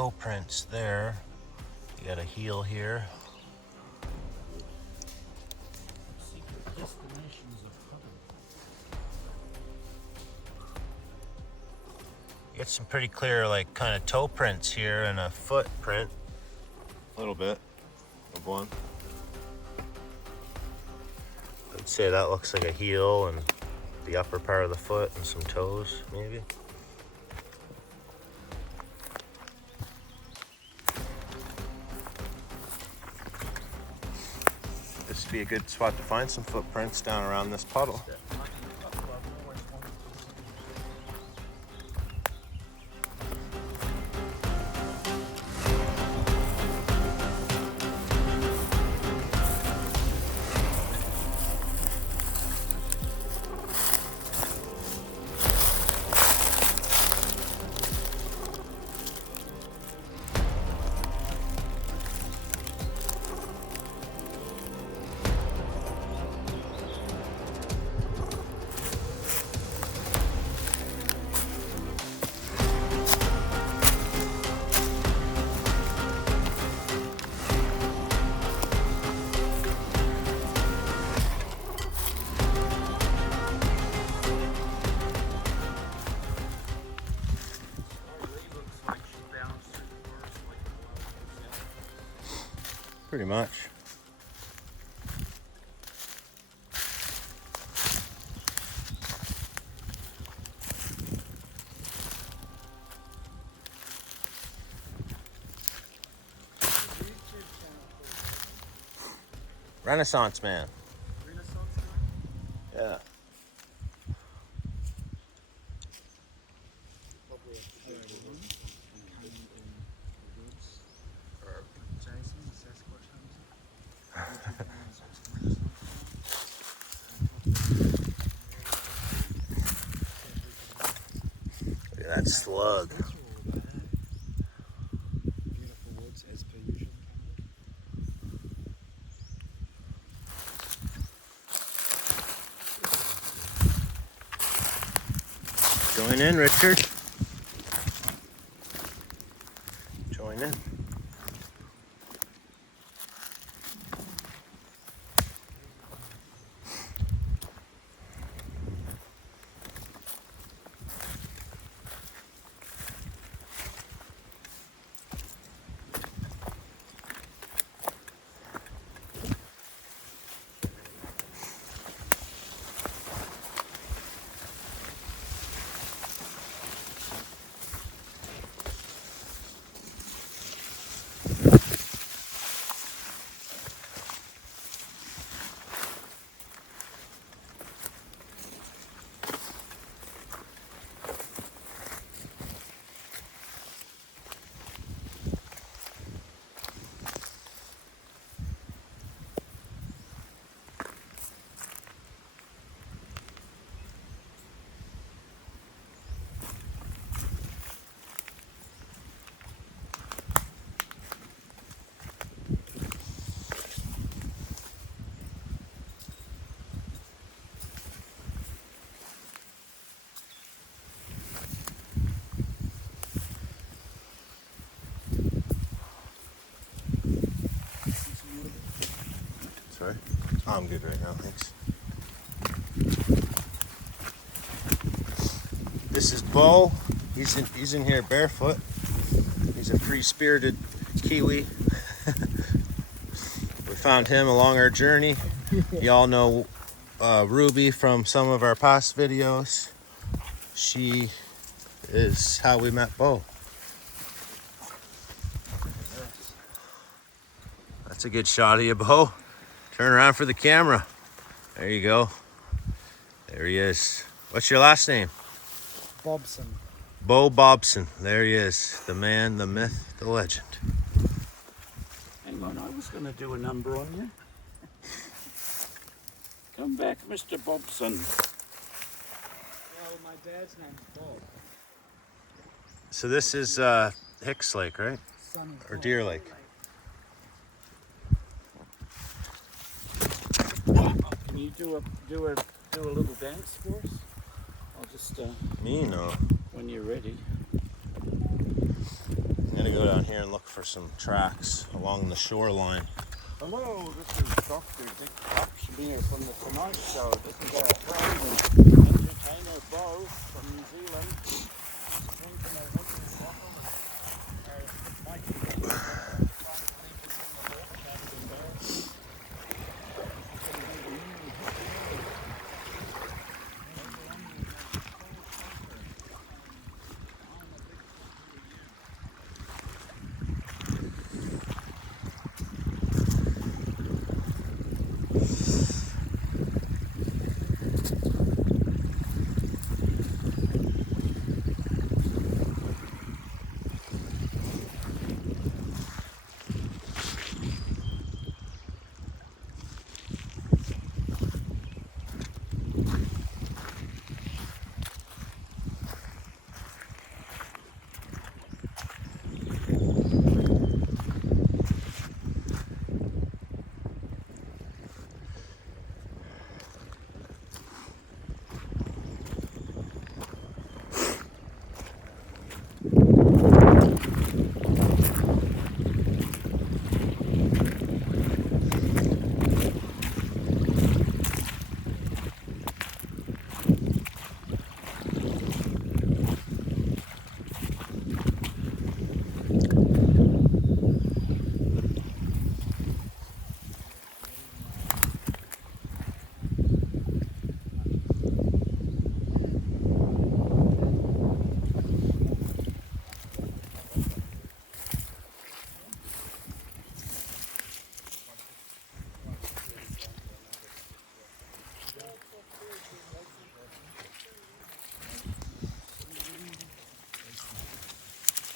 toe prints there. You got a heel here. You get some pretty clear, like, kind of toe prints here and a footprint. A little bit of one. I'd say that looks like a heel and the upper part of the foot and some toes, maybe. This would be a good spot to find some footprints down around this puddle. Pretty much. RenaissanceMan. Yeah. Look at that slug. Join in, Richard. Join in. Sorry? Oh, I'm good right now, thanks. This is Bo. He's in here barefoot. He's a free-spirited Kiwi. We found him along our journey. Y'all know Ruby from some of our past videos. She is how we met Bo. That's a good shot of you, Bo. Turn around for the camera. There you go. There he is. What's your last name? Bobson. Bo Bobson. There he is. The man, the myth, the legend. Hang on, I was going to do a number on you. Come back, Mr. Bobson. Well, my dad's name's Bob. So this is Hicks Lake, right? Or Deer Lake. Can you do a little dance for us? I'll just Me no. when you're ready. gonna go down here and look for some tracks along the shoreline. Hello, this is Dr. Dick Oxbeam from the Tonight Show. This is our friend and entertainer Bo from New Zealand. Drinking a whiskey bottle and Mikey trying to leave us in the left hand of there.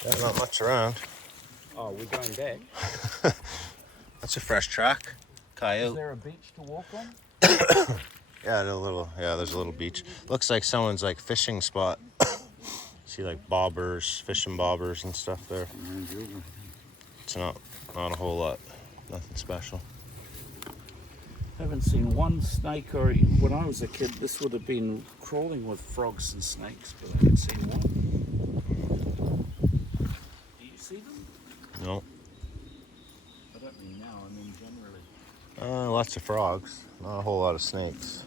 Yeah, not much around. Oh, we're going back. That's a fresh track. Is Coyote. there a beach to walk on? Yeah, there's a little beach. Looks like someone's like fishing spot. See like bobbers, fishing bobbers and stuff there. It's not a whole lot. Nothing special. Haven't seen one snake, or when I was a kid, this would have been crawling with frogs and snakes, but I haven't seen one. Do you see them? No. I don't mean now, I mean generally. Lots of frogs. Not a whole lot of snakes.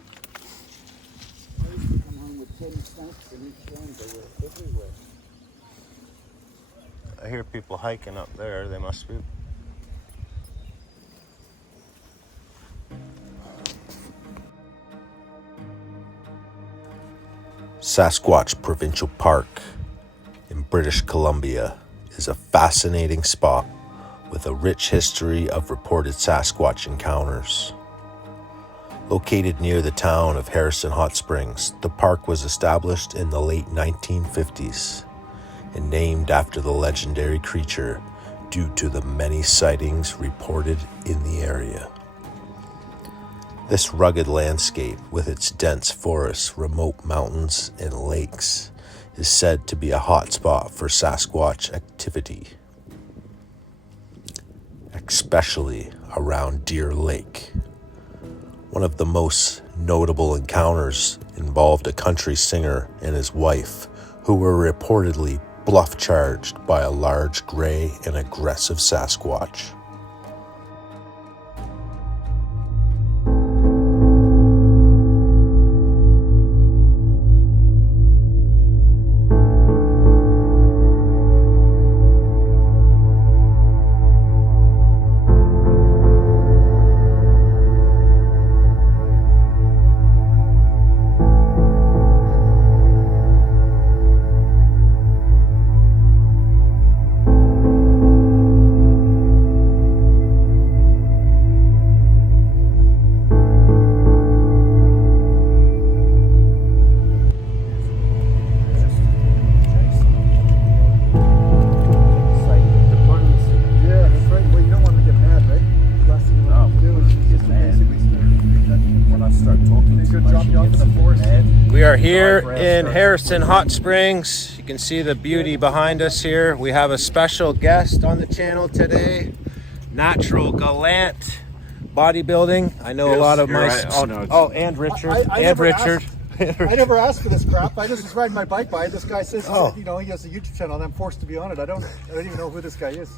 I used to come home with 10 snakes in each hand, they were everywhere. I hear people hiking up there. They must be. Sasquatch Provincial Park in British Columbia is a fascinating spot with a rich history of reported Sasquatch encounters. Located near the town of Harrison Hot Springs, the park was established in the late 1950s and named after the legendary creature due to the many sightings reported in the area. This rugged landscape, with its dense forests, remote mountains, and lakes, is said to be a hotspot for Sasquatch activity, especially around Deer Lake. One of the most notable encounters involved a country singer and his wife, who were reportedly bluff charged by a large gray and aggressive Sasquatch. We are here in Harrison Hot Springs. You can see the beauty behind us here. We have a special guest on the channel today. Natural Gallant Bodybuilding. I know a lot of my... Right. Oh, no. Oh, and Richard. I and never Richard. I never asked for this crap. I just was riding my bike by. This guy says, Oh. you know, he has a YouTube channel, and I'm forced to be on it. I don't even know who this guy is.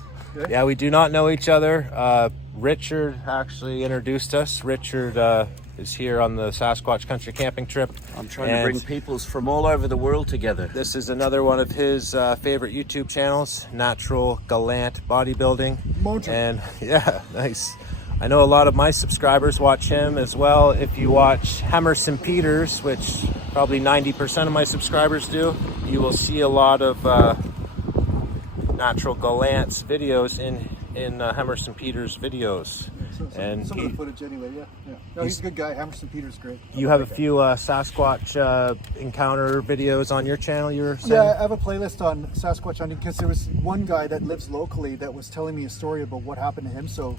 Yeah, we do not know each other. Richard actually introduced us. Richard is here on the Sasquatch country camping trip. I'm trying to bring peoples from all over the world together. This is another one of his favorite YouTube channels, Natural Gallant Bodybuilding. Mojo. And yeah, nice. I know a lot of my subscribers watch him as well. If you watch Hemerson Peters, which probably 90% of my subscribers do, you will see a lot of Natural Gallant's videos in Hemerson Peters' videos. And some of the footage anyway, yeah. No, he's a good guy. Hemerson Peters, great. You have a few Sasquatch encounter videos on your channel, you were saying? Yeah, I have a playlist on Sasquatch hunting because there was one guy that lives locally that was telling me a story about what happened to him. So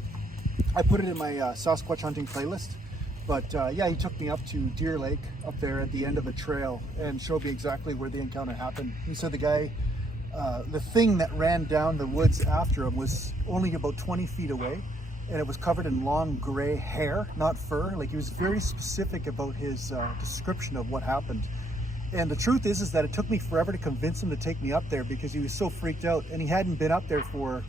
I put it in my Sasquatch hunting playlist. But yeah, he took me up to Deer Lake up there at the end of a trail and showed me exactly where the encounter happened. He said the guy, the thing that ran down the woods after him was only about 20 feet away. And it was covered in long gray hair, not fur. Like, he was very specific about his description of what happened. And the truth is that it took me forever to convince him to take me up there because he was so freaked out. And he hadn't been up there for,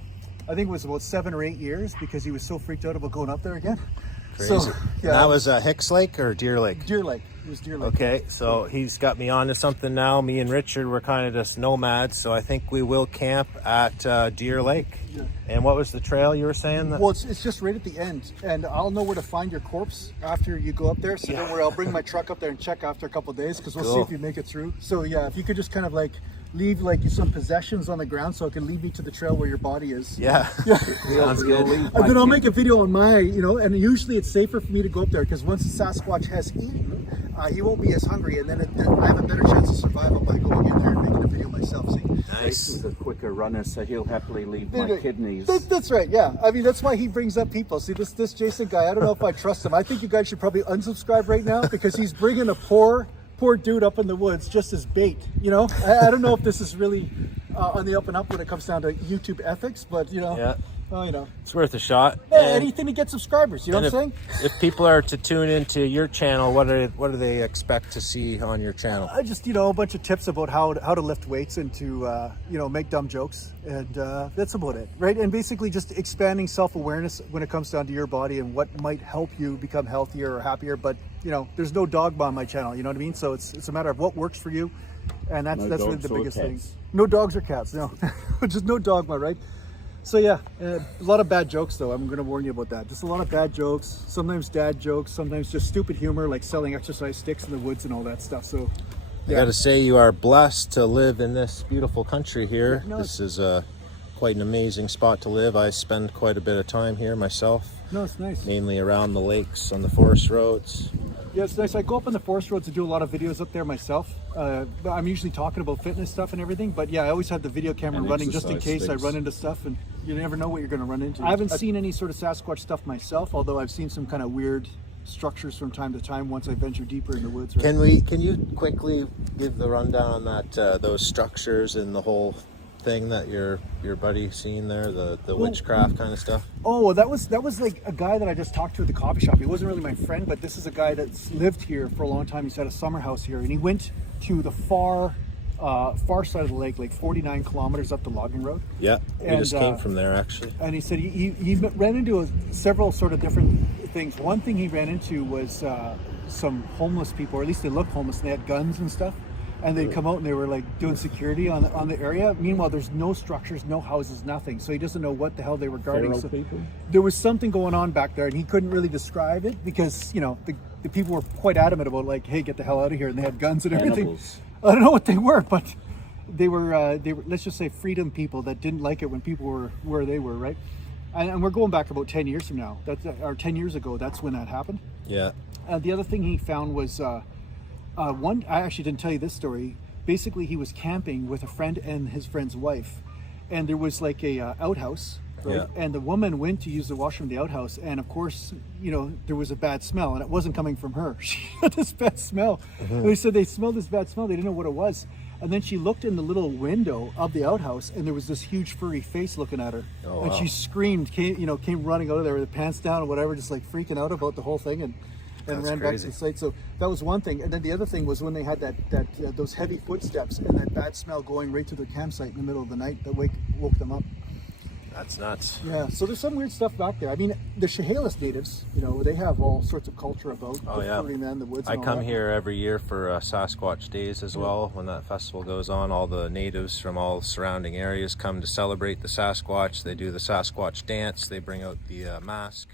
I think it was about 7 or 8 years because he was so freaked out about going up there again. Crazy. So, yeah, that was Hicks Lake or Deer Lake? Deer Lake. It was Deer Lake. Okay, so he's got me on to something now. Me and Richard were kind of just nomads, so I think we will camp at Deer Lake. Yeah. And what was the trail you were saying? Well, it's just right at the end, and I'll know where to find your corpse after you go up there. So don't worry, I'll bring my truck up there and check after a couple of days because we'll see if you make it through. So yeah, if you could just kind of like leave like some possessions on the ground so it can lead me to the trail where your body is. Yeah, sounds good. And then I'll make a video on my, and usually it's safer for me to go up there because once the Sasquatch has eaten, he won't be as hungry, and then I have a better chance of survival by going in there and making a video myself. See? Nice. He's a quicker runner, so he'll happily leave my kidneys. That's right, yeah. I mean, that's why he brings up people. See, this Jason guy, I don't know if I trust him. I think you guys should probably unsubscribe right now because he's bringing a poor dude up in the woods just as bait, I don't know if this is really on the up and up when it comes down to YouTube ethics, but Yeah. Well, It's worth a shot. anything to get subscribers, you know what I'm saying? If people are to tune into your channel, what do they expect to see on your channel? I just, a bunch of tips about how to lift weights and to, make dumb jokes. And that's about it, right? And basically just expanding self-awareness when it comes down to your body and what might help you become healthier or happier. But, there's no dogma on my channel, you know what I mean? So it's a matter of what works for you. And that's really the biggest thing. No dogs or cats, no. Just no dogma, right? So yeah, a lot of bad jokes though. I'm going to warn you about that. Just a lot of bad jokes. Sometimes dad jokes. Sometimes just stupid humor, like selling exercise sticks in the woods and all that stuff. So, yeah. I got to say, you are blessed to live in this beautiful country here. No, this is quite an amazing spot to live. I spend quite a bit of time here myself. No, it's nice. Mainly around the lakes, on the forest roads. Yeah, it's nice. I go up on the forest roads and do a lot of videos up there myself. I'm usually talking about fitness stuff and everything, but yeah, I always have the video camera running just in case I run into stuff, and you never know what you're going to run into. I haven't seen any sort of Sasquatch stuff myself, although I've seen some kind of weird structures from time to time once I venture deeper in the woods. Right? Can you quickly give the rundown on that those structures and the whole thing that your buddy seen there, the witchcraft kind of stuff? Oh, that was like a guy that I just talked to at the coffee shop. He wasn't really my friend, but this is a guy that's lived here for a long time. He's had a summer house here, and he went to the far side of the lake, like 49 kilometers up the logging road. Yeah, we just came from there actually. And he said he ran into several sort of different things. One thing he ran into was some homeless people, or at least they looked homeless, and they had guns and stuff. And they'd come out and they were like doing security on the area. Meanwhile, there's no structures, no houses, nothing. So he doesn't know what the hell they were guarding. So there was something going on back there, and he couldn't really describe it because the people were quite adamant about like, hey, get the hell out of here, and they had guns and everything. Animals. I don't know what they were, but they were let's just say freedom people that didn't like it when people were where they were, right? And we're going back about 10 years from now. Or 10 years ago. That's when that happened. Yeah. The other thing he found was. I actually didn't tell you this story. Basically, he was camping with a friend and his friend's wife, and there was like a outhouse, right? Yeah. And the woman went to use the washroom in the outhouse, and of course, there was a bad smell, and it wasn't coming from her. She had this bad smell. And they said they smelled this bad smell. They didn't know what it was. And then she looked in the little window of the outhouse, and there was this huge furry face looking at her. And she screamed, came running out of there with her pants down or whatever, just like freaking out about the whole thing. And and That's ran back to crazy. the site. So that was one thing. And then the other thing was when they had those heavy footsteps and that bad smell going right to their campsite in the middle of the night that woke them up. That's nuts. Yeah, so there's some weird stuff back there. I mean, the Chehalis natives, you know, they have all sorts of culture about the furry man, the woods. I and all come that. here every year for Sasquatch Days as well. When that festival goes on, all the natives from all surrounding areas come to celebrate the Sasquatch. They do the Sasquatch dance. They bring out the mask.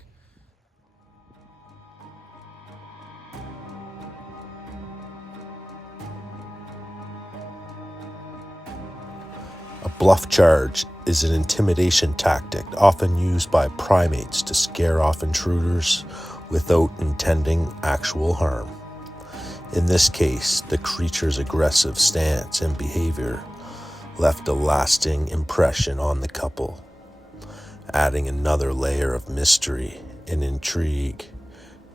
A bluff charge is an intimidation tactic often used by primates to scare off intruders without intending actual harm. In this case, the creature's aggressive stance and behavior left a lasting impression on the couple, adding another layer of mystery and intrigue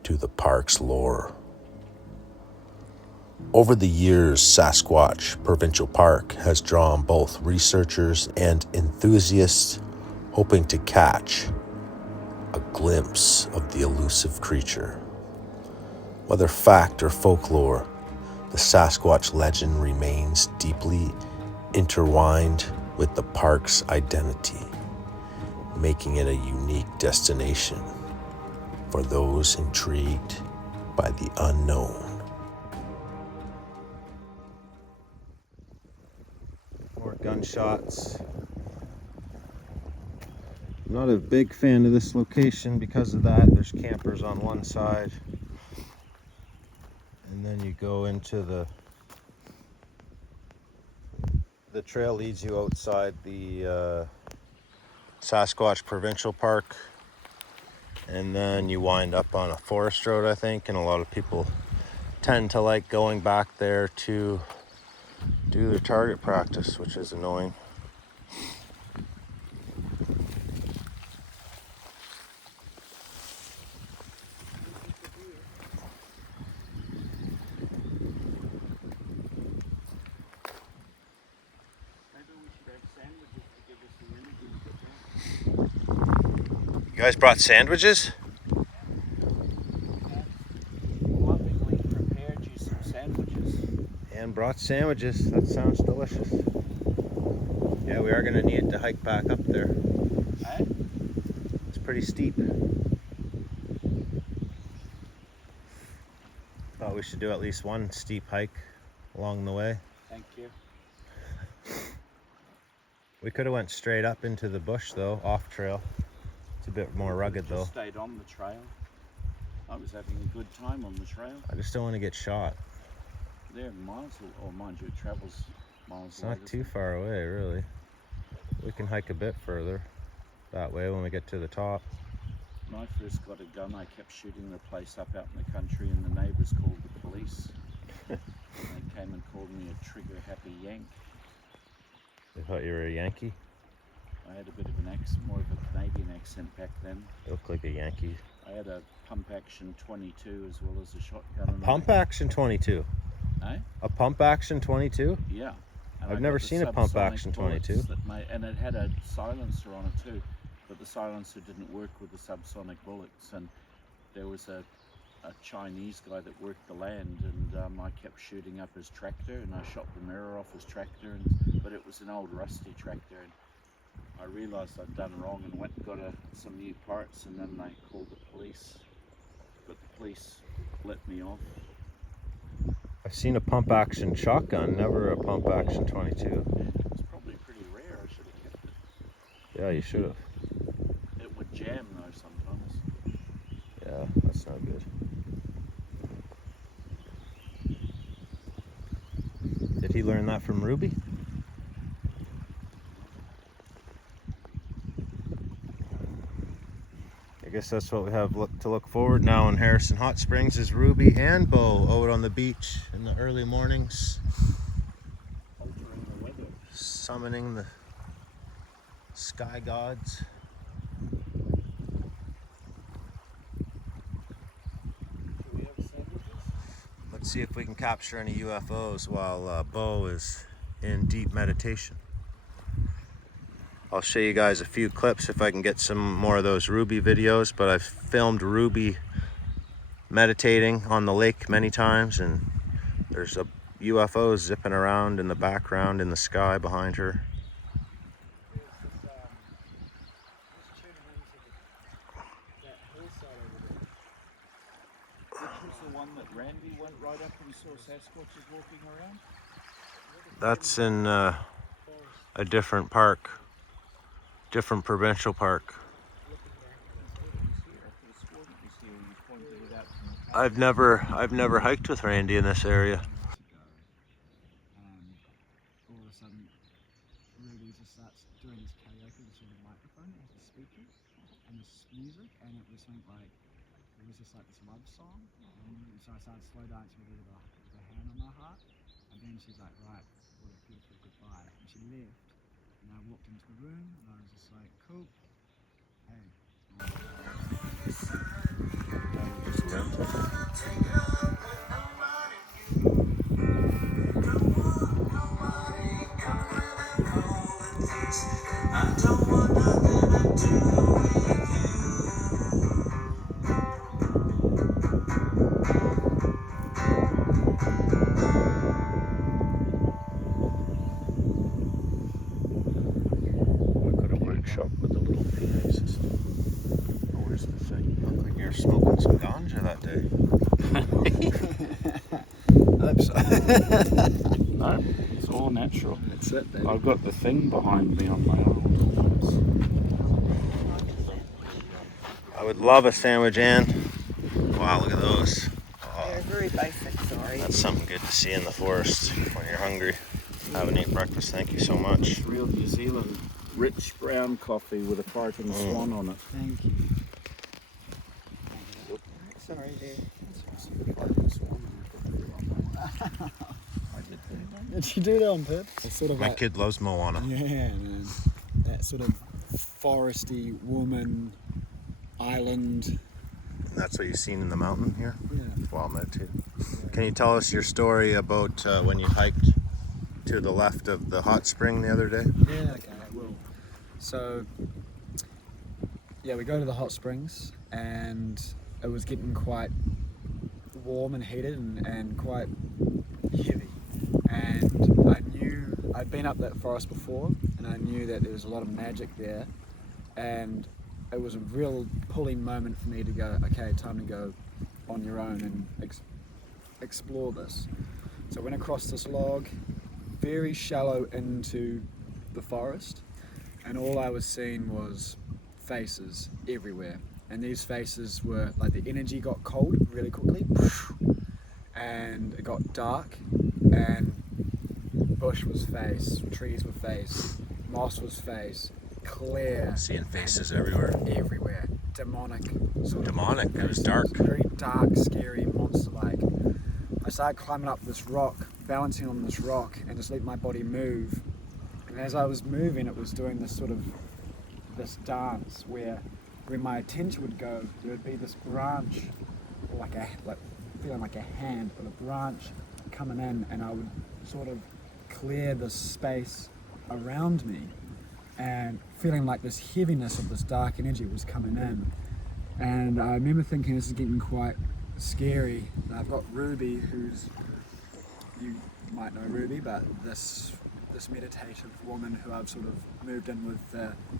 to the park's lore. Over the years, Sasquatch Provincial Park has drawn both researchers and enthusiasts hoping to catch a glimpse of the elusive creature. Whether fact or folklore, the Sasquatch legend remains deeply intertwined with the park's identity, making it a unique destination for those intrigued by the unknown. More gunshots. I'm not a big fan of this location because of that. There's campers on one side, and then you go into the trail leads you outside the Sasquatch Provincial Park, and then you wind up on a forest road, I think, and a lot of people tend to like going back there to do their target practice, which is annoying. You guys brought sandwiches? Lovingly prepared you some sandwiches. And brought sandwiches. That sounds delicious. Yeah, we are going to need to hike back up there. Eh? It's pretty steep. Thought we should do at least one steep hike along the way. Thank you. We could have went straight up into the bush though, off trail. It's a bit more rugged though. Just stayed on the trail. I was having a good time on the trail. I just don't want to get shot. They're miles, or mind you, it travels miles. It's not too far away, really. We can hike a bit further that way when we get to the top. When I first got a gun, I kept shooting the place up out in the country, and the neighbours called the police. They came and called me a trigger-happy Yank. They thought you were a Yankee? I had a bit of an accent, more of a Canadian accent back then. You look like a Yankee. I had a pump-action 22 as well as a shotgun. Pump-action 22? Eh? A pump-action 22? Yeah. And I've I never got the seen a subsonic pump-action 22. bullets that and it had a silencer on it too, but the silencer didn't work with the subsonic bullets. And there was a Chinese guy that worked the land, and I kept shooting up his tractor, and I shot the mirror off his tractor, but it was an old rusty tractor. And I realised I'd done wrong and went and got some new parts, and then they called the police. But the police let me off. I've seen a pump-action shotgun, never a pump-action 22. It's probably pretty rare. I should have kept it. Yeah, you should have. It would jam though sometimes. Yeah, that's not good. Did he learn that from Ruby? I guess that's what we have to look forward now in Harrison Hot Springs is Ruby and Bo out on the beach in the early mornings, Altering the weather. summoning the sky gods. Do we have sandwiches? Let's see if we can capture any UFOs while Bo is in deep meditation. I'll show you guys a few clips if I can get some more of those Ruby videos, but I've filmed Ruby meditating on the lake many times, and there's a UFO zipping around in the background in the sky behind her. The one that Randy went right up and saw Sasquatches walking around? That's in a different park, different provincial park. I've never hiked with Randy in this area. All of a sudden, Ruby just starts doing this karaoke with sort of microphone, it has a speaker, and this music, and it was something like, it was just like this love song, and so I started slow dancing with her with a hand on my heart, and then she's like, right, what a beautiful goodbye, and she left, and I walked into the room, and I was just like, cool, hey. Shop with the little PA system. Oh, where's the thing? Looked like you're smoking some ganja that day. No, it's all natural. That's it, baby. I've got the thing behind me on my arm. I would love a sandwich, Ann. Wow, look at those. Oh, They're very basic, sorry. that's something good to see in the forest when you're hungry. Haven't eaten breakfast, thank you so much. Real New Zealand rich brown coffee with a floating swan on it. Thank you. Sorry, dear. Did you do that on purpose? It's sort of My like, kid loves Moana. yeah, man. That sort of foresty woman, island. And that's what you've seen in the mountain here? Yeah. Wow, meditate. Can you tell us your story about when you hiked to the left of the hot spring the other day? Yeah, okay, I will. So, yeah, we go to the hot springs, and it was getting quite warm and heated and quite heavy. And I knew, I'd been up that forest before, and I knew that there was a lot of magic there. And it was a real pulling moment for me to go, okay, time to go on your own and explore this. So I went across this log, very shallow into the forest, and all I was seeing was faces everywhere. And these faces were like, the energy got cold really quickly, and it got dark, and bush was face, trees were face, moss was face, clear. Seeing faces everywhere. Everywhere. Demonic. Sort Demonic, of it was dark. Very dark, scary, monster-like. I started climbing up this rock, balancing on this rock, and just let my body move. And as I was moving, it was doing this sort of, this dance where my attention would go, there would be this branch, like feeling like a hand, but a branch coming in, and I would sort of clear the space around me, and feeling like this heaviness of this dark energy was coming in. And I remember thinking, this is getting quite scary. And I've got Ruby, who's, you might know Ruby, but this meditative woman who I've sort of moved in with,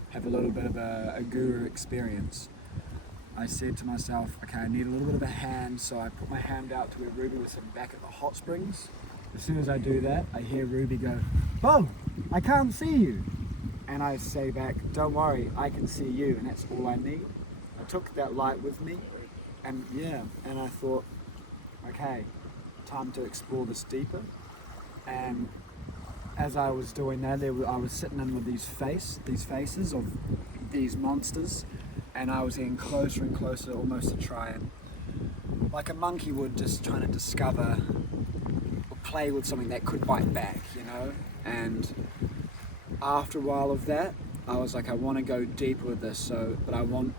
have a little bit of a guru experience. I said to myself, okay, I need a little bit of a hand, so I put my hand out to where Ruby was sitting back at the hot springs. As soon as I do that, I hear Ruby go, "Bob, I can't see you." And I say back, "Don't worry, I can see you," and that's all I need. I took that light with me, and and I thought, okay, time to explore this deeper. And as I was doing that, I was sitting in with these faces of these monsters, and I was getting closer and closer, almost to try and, like a monkey would, just trying to discover or play with something that could bite back, you know. And after a while of that, I was like, I want to go deeper with this, but I want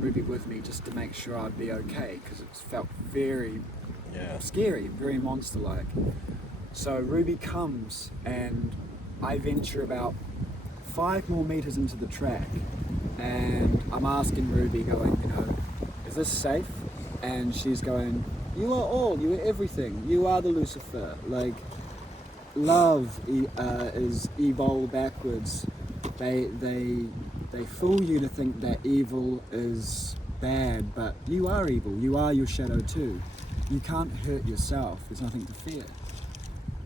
Ruby with me just to make sure I'd be okay, because it felt very scary, very monster-like. So Ruby comes, and I venture about 5 more meters into the track, and I'm asking Ruby, going, is this safe? and she's going, "You are all, you are everything, you are the Lucifer." Like, love is evil backwards. They fool you to think that evil is bad, but you are evil. You are your shadow too. You can't hurt yourself. There's nothing to fear.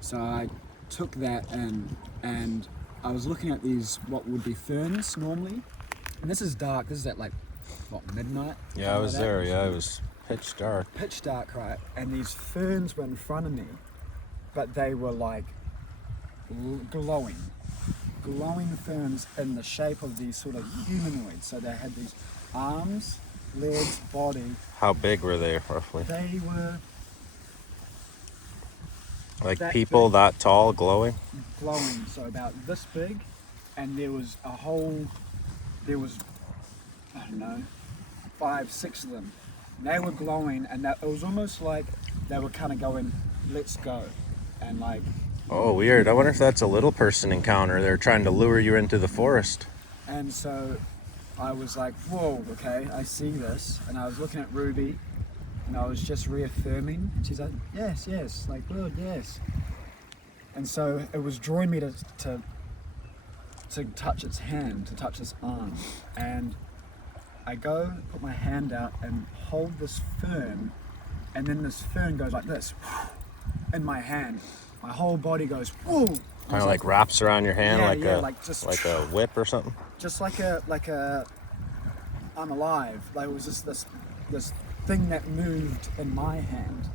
So I took that and I was looking at these, what would be ferns normally. And this is dark. This is at like, what, midnight? Yeah, I was there. Yeah, it was pitch dark. Pitch dark, right? And these ferns were in front of me, but they were like glowing ferns in the shape of these sort of humanoids. So they had these arms, legs, body. How big were they roughly? They were Like that people big. that tall, glowing? Glowing, so about this big, and there was I don't know, 5, 6 of them. They were glowing, and it was almost like they were kind of going, "Let's go," and like. Oh, weird. I wonder if that's a little person encounter. They're trying to lure you into the forest. And so I was like, "Whoa, okay, I see this," and I was looking at Ruby, and I was just reaffirming. And she's like, "Yes, yes, like good, yes." And so it was drawing me to touch its hand, to touch its arm, and I go, put my hand out and hold this fern, and then this fern goes like this in my hand. My whole body goes, whoa! Kind of like wraps around your hand, like just like a whip or something. Just like a I'm alive. Like it was just this thing that moved in my hand.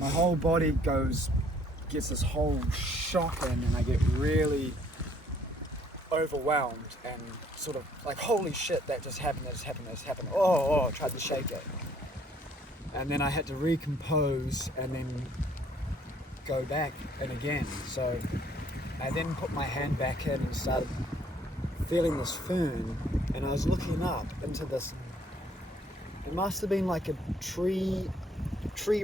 My whole body gets this whole shock in, and I get really overwhelmed and sort of like, holy shit, that just happened. Oh, I tried to shake it. And then I had to recompose and then go back and again. So I then put my hand back in and started feeling this fern, and I was looking up into this, it must have been like a tree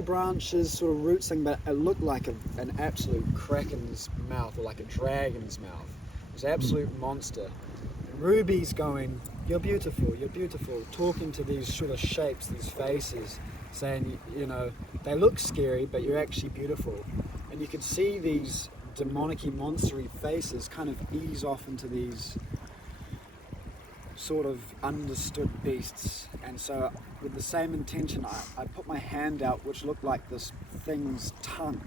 branches sort of roots thing, but it looked like an absolute kraken's mouth, or like a dragon's mouth. It was an absolute monster. And Ruby's going, you're beautiful, talking to these sort of shapes, these faces, saying, you know, they look scary, but you're actually beautiful. And you could see these demonic-y, monstery faces kind of ease off into these sort of understood beasts. And so with the same intention, I put my hand out, which looked like this thing's tongue.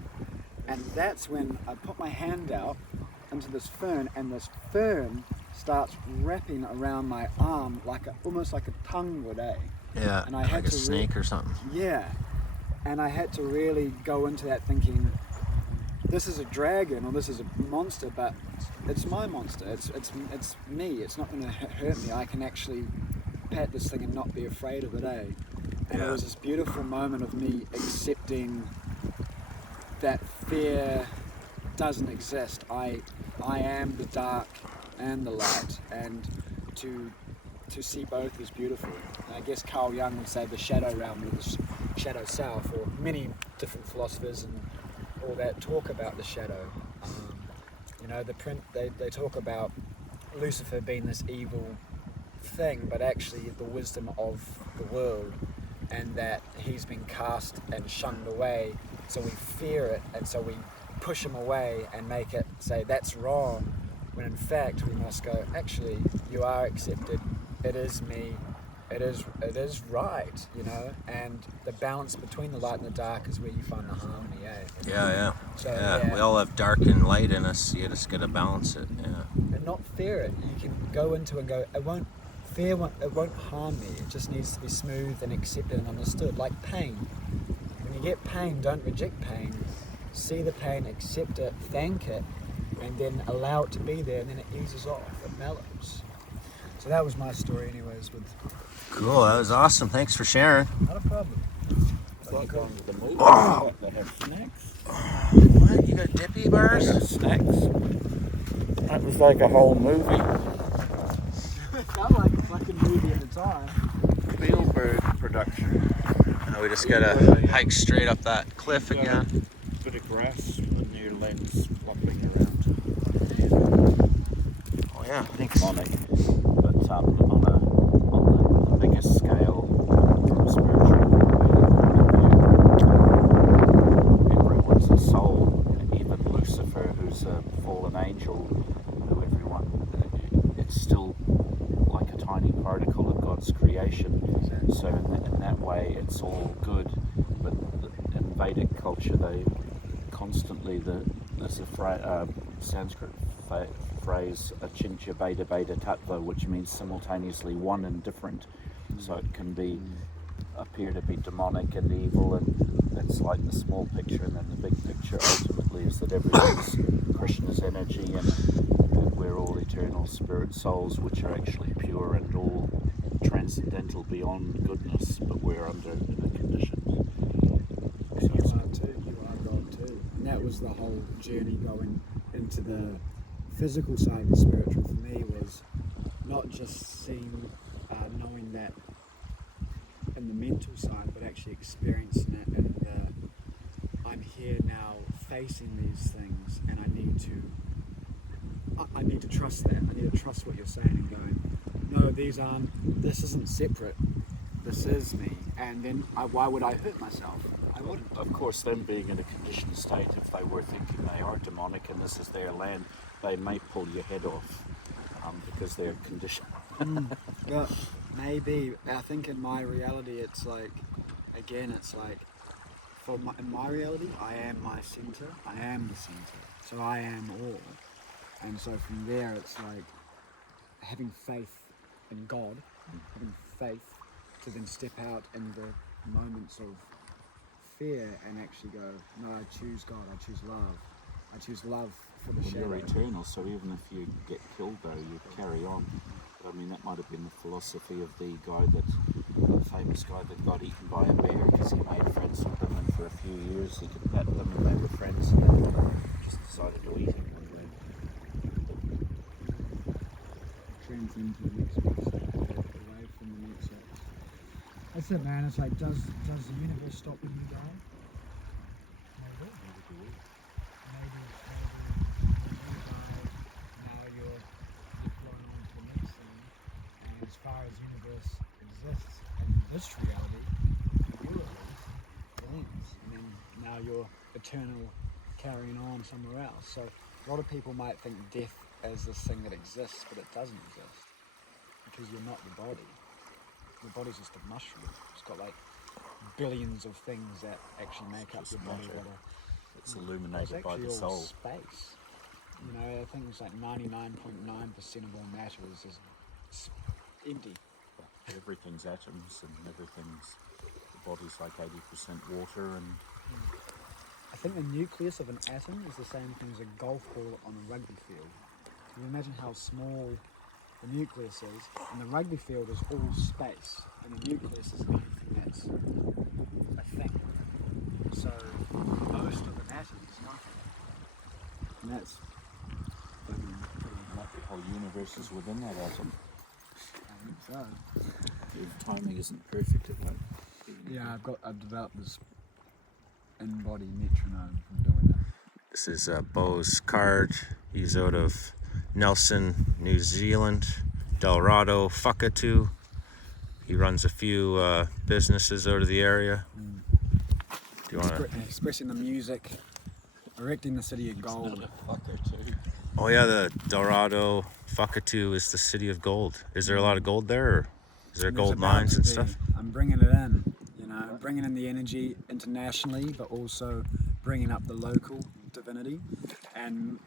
And that's when I put my hand out into this fern, and this fern starts wrapping around my arm almost like a tongue would, eh? Yeah, and I had like a to snake or something. Yeah, and I had to really go into that thinking, this is a dragon or this is a monster, but it's my monster. It's me. It's not going to hurt me. I can actually pat this thing and not be afraid of it, eh? And it was this beautiful moment of me accepting that fear doesn't exist. I am the dark and the light, and to see both is beautiful. And I guess Carl Jung would say the shadow realm or the shadow self, or many different philosophers and all that talk about the shadow. You know, they talk about Lucifer being this evil thing, but actually the wisdom of the world, and that he's been cast and shunned away, so we fear it, and so we push him away and make it say that's wrong, when in fact we must go, actually you are accepted, it is me, it is right, you know. And the balance between the light and the dark is where you find the harmony, eh? Yeah. So, yeah, we all have dark and light in us. You just gotta balance it. Yeah. And not fear it. You can go into and go, it won't harm me. It just needs to be smooth and accepted and understood. Like pain. When you get pain, don't reject pain. See the pain, accept it, thank it, and then allow it to be there, and then it eases off, it mellows. So that was my story anyways. Cool, that was awesome. Thanks for sharing. Not a problem. It's like on the movie. Oh. They have snacks. What? You got dippy They bars? got snacks. That was like a whole movie. It felt like a fucking movie at the time. Steenburg production. Now we just gotta hike straight up that cliff Got again. A bit of grass and your legs flopping around. Oh yeah, thanks. Money, but on the biggest scale from a spiritual it's all good. But in Vedic culture, they constantly, there's a Sanskrit phrase, achintya beta beta tattva, which means simultaneously one and different. So it can appear to be demonic and evil, and that's like the small picture, and then the big picture ultimately is that everything's Krishna's energy, and we're all eternal spirit souls, which are actually pure and all transcendental beyond goodness, but we're under in a condition. You are too, you are God too. And that was the whole journey going into the physical side of the spiritual for me, was not just seeing, knowing that in the mental side, but actually experiencing it in the, I'm here now facing these things, and I need to trust that. I need to trust what you're saying and going, no, this isn't separate, this is me, and then why would I hurt myself? I wouldn't. Of course, them being in a conditioned state, if they were thinking they are demonic and this is their land, they may pull your head off because they're conditioned. Yeah, maybe. I think in my reality, it's like, again, it's like, in my reality, I am my center, I am the center, so I am all. And so from there, it's like having faith in God, having faith to then step out in the moments of fear and actually go, no, I choose God, I choose love. I choose love for the shadow. You're eternal, so even if you get killed though, you carry on. But I mean, that might have been the philosophy of the famous guy that got eaten by a bear because he made friends with them, and for a few years he could pet them and they were friends, and then just decided to eat him one day. Transcend to the next piece, away from the next piece. That's it, man. It's like, does the universe stop when you die? Maybe. Maybe you die, now you're flown on to the next thing, and as far as the universe exists in this reality, you at least, it ends, and then now you're eternal, carrying on somewhere else. So a lot of people might think death as this thing that exists, but it doesn't exist, because you're not the body. Your body's just a mushroom. It's got like billions of things that actually make up your body. It's illuminated by the soul. Space. You know, I think it's like 99.9% of all matter is just empty. Everything's atoms, and the body's like 80% water, and I think the nucleus of an atom is the same thing as a golf ball on a rugby field. Can you imagine how small the nucleus is? And the rugby field is all space, and the nucleus is the only thing that's a thing. So most of an atom is nothing. And that's like the whole universe is within that atom. I think so. If timing isn't perfect, it won't be. Yeah, I've developed this in-body metronome from doing it. This is Bo's card. He's out of Nelson, New Zealand, Delrado, Whakatu. He runs a few businesses out of the area. Do you want to? Expressing the music, erecting the city of gold. Oh yeah, the Delrado, Whakatu is the city of gold. Is there a lot of gold there, or is there gold mines and stuff? I'm bringing it in, you know, bringing in the energy internationally, but also bringing up the local divinity and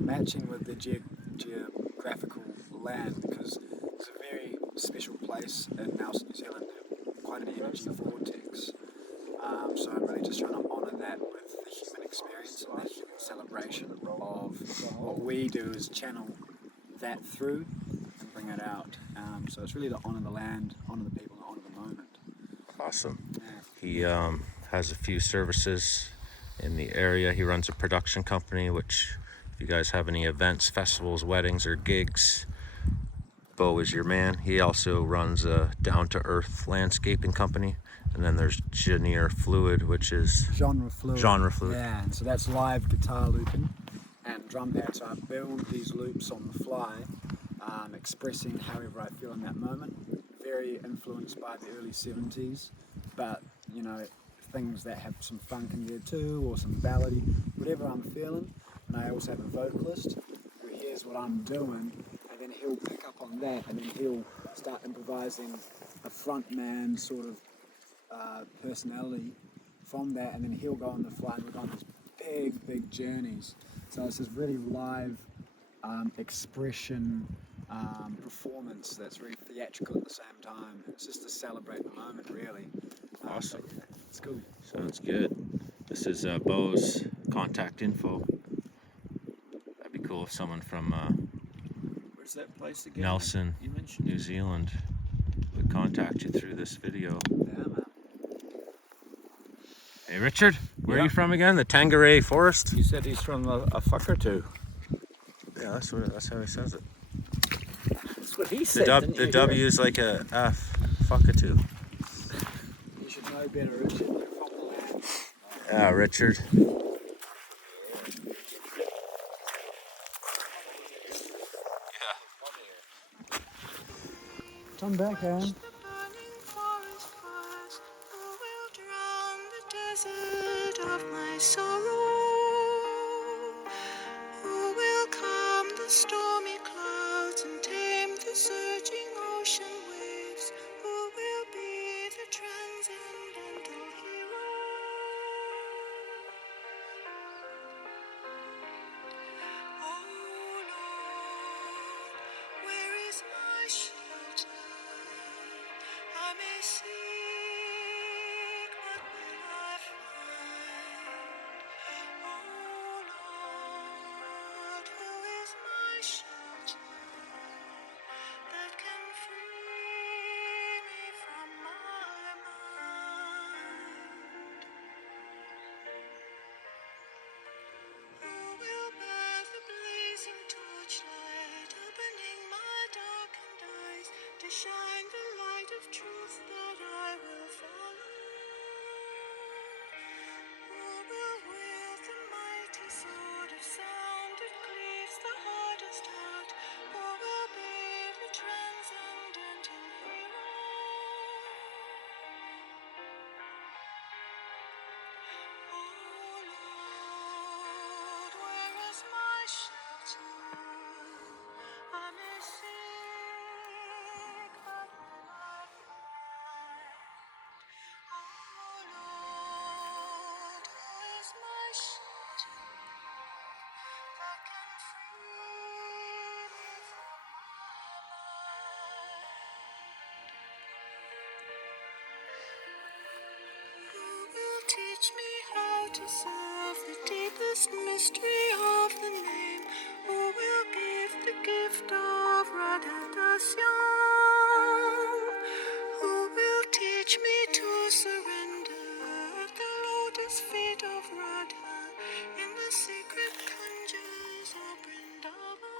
matching with the geographical land, because it's a very special place in New Zealand, quite an energy vortex. So I'm really just trying to honour that with the human experience and the human celebration of what we do is channel that through and bring it out. So it's really to honour the land, honour the people, and honour the moment. Awesome. Yeah. He has a few services in the area. He runs a production company, which if you guys have any events, festivals, weddings, or gigs, Bo is your man. He also runs a down-to-earth landscaping company. And then there's Genre Fluid, which is Genre Fluid. Yeah, and so that's live guitar looping and drum pads. So I build these loops on the fly, expressing however I feel in that moment. Very influenced by the early 70s, but you know, things that have some funk in there too, or some ballady, whatever I'm feeling. And I also have a vocalist who hears what I'm doing, and then he'll pick up on that, and then he'll start improvising a front man sort of personality from that, and then he'll go on the flight, and we'll go on these big journeys. So it's this really live expression performance that's very theatrical at the same time. It's just to celebrate the moment, really. Awesome. Yeah, it's cool. Sounds good. This is Bo's contact info. That'd be cool if someone from Where's that place again? Nelson, You mentioned New Zealand would contact you through this video. Yeah, man. Hey Richard, where are Yeah. you from again? The Tangeray Forest? He said he's from a Whakatu. Yeah, that's how he says it. That's what he The, said. the W is like a F. Whakatu. You should know better, Richard. You're from the land. Yeah, Richard. Come back, Aaron. The burning forest fires, who will drown the desert of my sorrow? Who will calm the stormy clouds and tame the surging ocean waves? Who will be the transcendental hero? Oh Lord, where is my shelter? I may seek, but will I find? Oh Lord, who is my shelter that can free me from my mind? Who will bear the blazing torchlight, opening my darkened eyes to shine the light of truth that I will follow? Who will wield the mighty sword of sound that cleaves the hardest heart? Who will be the transcendental hero? Oh Lord, where is my shelter? I may seek, but will I find? Oh Lord, who is my shelter that can free me from my mind? Who will teach me how to serve the deepest mystery of the name? Who will give the gift of radadasyon? Who will teach me to surrender at the lotus feet of Radha in the secret kunjas of Vrindavan?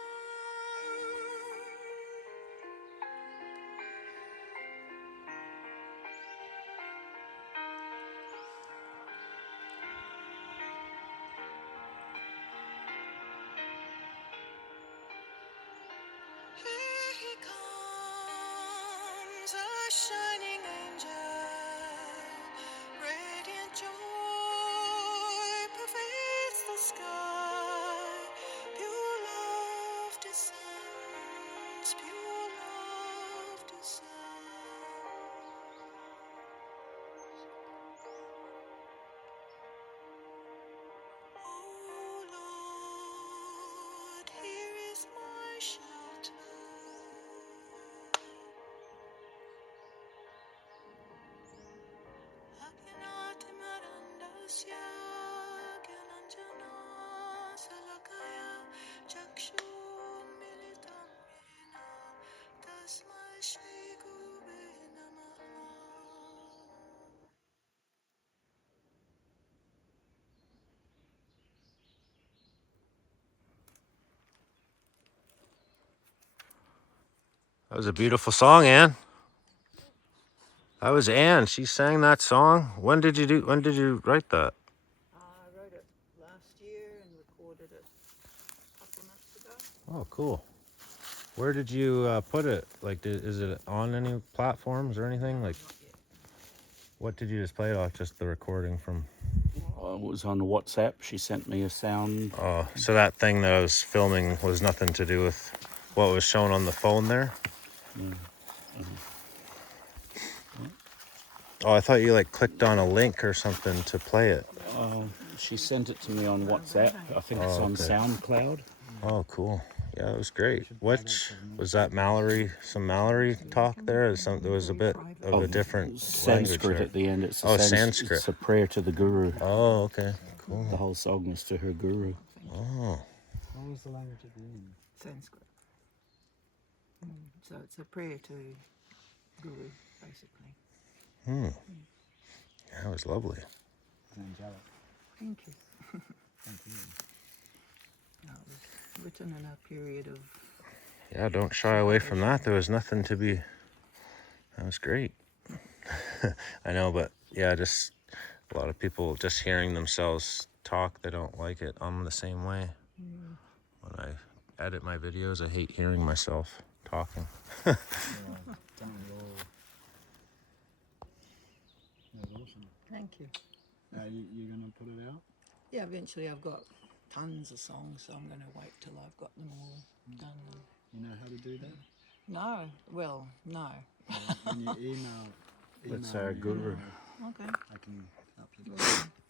Here he comes, a shining angel. Radiant joy pervades the sky. Pure love descends, pure love descends. Oh Lord, here is my shelter. Akinati marandasya gyananjana salakaya chakshun militam yena tasmai shri gurave namaha. That was a beautiful song, Anne. That was Anne. She sang that song. When did you write that? I wrote it last year and recorded it a couple of months ago. Oh, cool. Where did you put it? Like, is it on any platforms or anything? Like, Not yet. what did you just play it off? Just the recording from? It was on WhatsApp. She sent me a sound. Oh, so that thing that I was filming was nothing to do with what was shown on the phone there? Oh, I thought you like clicked on a link or something to play it. She sent it to me on WhatsApp. I think it's on okay. SoundCloud. Oh, cool. Yeah, it was great. Which was that? Mallory? Some Mallory talk there? Or there was a bit of a different Sanskrit language at the end. It's a Sanskrit. It's a prayer to the guru. Oh, okay. Cool. The whole song was to her guru. Oh. What was the language at the end? Sanskrit. So it's a prayer to Guru, basically. That was lovely. It's angelic. Thank you. Thank you. No, it was written in a period of... Yeah, don't shy away from that. There was nothing to be... That was great. I know, but yeah, just a lot of people just hearing themselves talk, they don't like it. I'm the same way. When I edit my videos, I hate hearing myself talking. Don't we all? That was awesome. Thank you. You're going to put it out? Yeah, eventually I've got tons of songs, so I'm going to wait till I've got them all done. You know how to do that? No, well, no. When you email It's our me, guru. Okay. I can help you.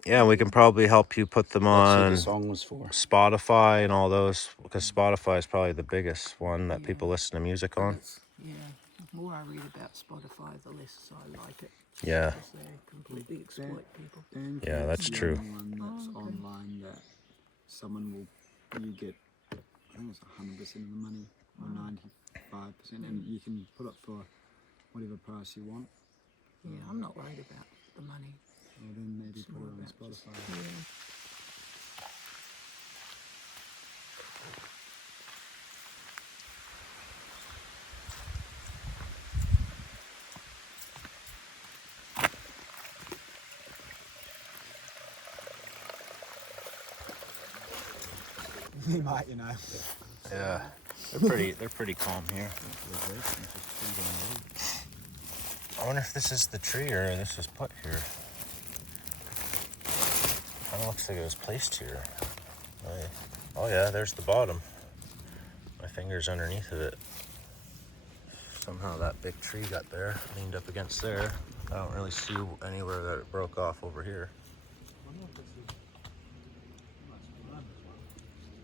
Yeah, we can probably help you put them That's who on the song was for. Spotify and all those, because Spotify is probably the biggest one that people listen to music on. Yeah, the more I read about Spotify, the less I like it. Yeah. Because they completely exploit people. Yeah, that's the true. only one that's online that someone you get, I think it's 100% of the money, or 95%, and you can put it for whatever price you want. Yeah, I'm not worried about the money. Or then maybe put it on Spotify. Yeah. You might, you know. Yeah. They're pretty calm here. I wonder if this is the tree or this is put here. Kind of looks like it was placed here. Oh yeah, there's the bottom. My finger's underneath of it. Somehow that big tree got there, leaned up against there. I don't really see anywhere that it broke off over here.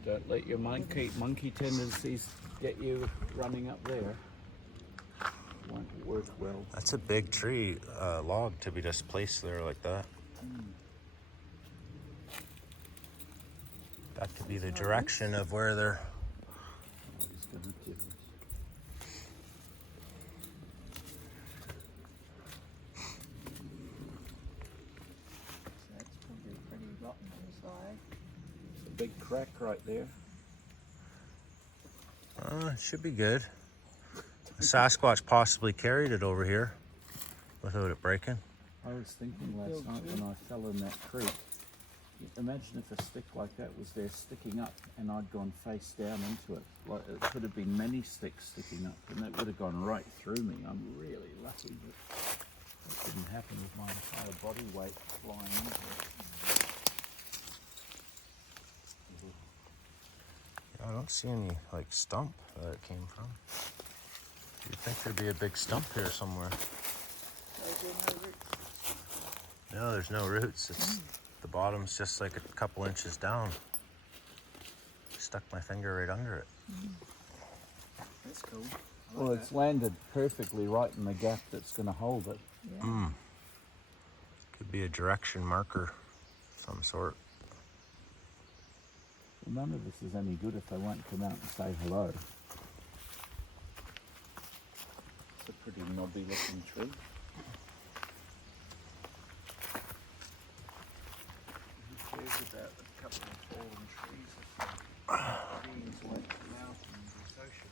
Don't let your monkey tendencies get you running up there. Won't work well. That's a big tree, log to be just placed there like that. That could be the direction of where they're... Oh, he's gonna give us. That's probably pretty rotten inside. A big crack right there. It should be good. A Sasquatch possibly carried it over here without it breaking. I was thinking last night when I fell in that creek, imagine if a stick like that was there sticking up and I'd gone face down into it. Like, it could have been many sticks sticking up and that would have gone right through me. I'm really lucky that that didn't happen with my entire body weight flying into it. I don't see any like stump that it came from. You'd think there'd be a big stump here somewhere. No, there's no roots. It's the bottom's just like a couple inches down. Stuck my finger right under it. That's cool. Well, it's landed perfectly right in the gap that's going to hold it. Yeah. Could be a direction marker of some sort. Well, none of this is any good if they won't come out and say hello. It's a pretty knobby looking tree. Who cares about a couple of fallen trees if the trees went out in this ocean?